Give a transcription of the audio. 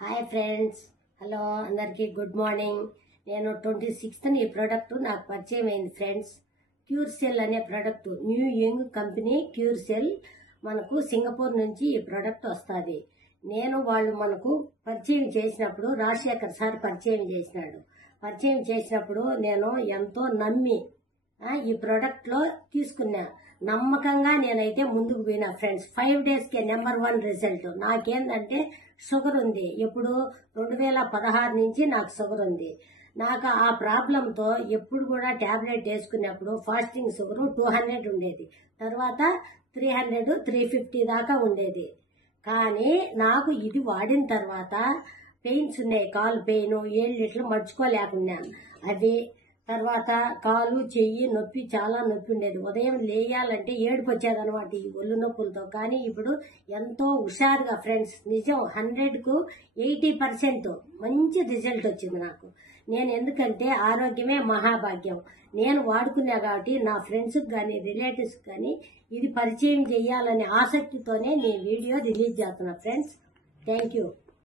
Hi friends, hello అందరికీ good morning. నేను 26th ఈ ప్రోడక్ట్ నాకు పరిచయం అయింది ఫ్రెండ్స్. క్యూర్ సెల్ అనే product, new young company cure cell. మనకు సింగపూర్ నుంచి ఈ ప్రోడక్ట్ వస్తుంది. వాళ్ళు మనకు పరిచయం చేసినప్పుడు రాజశేఖర్ సార్ పరిచయం చేసినప్పుడు నేను ఎంతో నమ్మి ఈ ప్రోడక్ట్ లో తీసుకున్నా. నమ్మకంగా నేనైతే ముందుకు పోయినా ఫ్రెండ్స్. 5 days కే నెంబర్ 1 రిజల్ట్. నాకేందంటే షుగర్ ఉంది. ఎప్పుడు 2016 నుంచి నాకు షుగర్ ఉంది. నాకు ఆ ప్రాబ్లంతో ఎప్పుడు కూడా టాబ్లెట్ వేసుకున్నప్పుడు ఫాస్టింగ్ షుగర్ 200 ఉండేది, తర్వాత 300, 350 దాకా ఉండేది. కానీ నాకు ఇది వాడిన తర్వాత పెయిన్స్ ఉన్నాయి, కాలు పెయిన్, 7 లీటర్లు మర్చుకోలేకున్నా. అది తర్వాత కాలు చెయ్యి నొప్పి, చాలా నొప్పి ఉండేది. ఉదయం లేయాలంటే ఏడుపు వచ్చేది అనమాట ఈ ఒళ్ళు నొప్పులతో. కానీ ఇప్పుడు ఎంతో హుషారుగా ఫ్రెండ్స్, నిజం 100కు 80% మంచి రిజల్ట్ వచ్చింది నాకు. నేను ఎందుకంటే ఆరోగ్యమే మహాభాగ్యం. నేను వాడుకున్నా కాబట్టి నా ఫ్రెండ్స్కి కానీ రిలేటివ్స్కి కానీ ఇది పరిచయం చేయాలనే ఆసక్తితోనే నేను వీడియో రిలీజ్ చేస్తున్నా ఫ్రెండ్స్. Thank you.